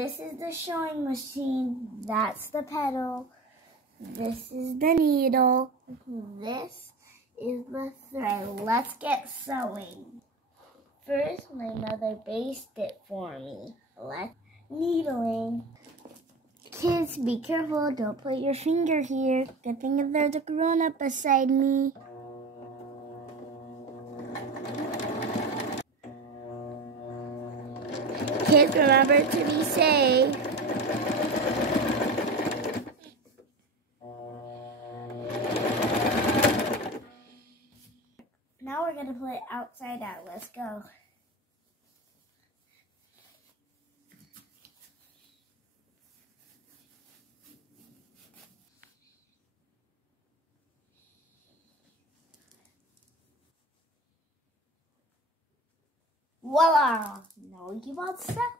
This is the sewing machine. That's the pedal. This is the needle. This is the thread. Let's get sewing. First, my mother basted it for me. Let's needling. Kids, be careful. Don't put your finger here. Good thing there's a grown-up beside me. Kids, remember to be safe. Now we're going to put it outside out. Let's go. Voila! Now we keep on set.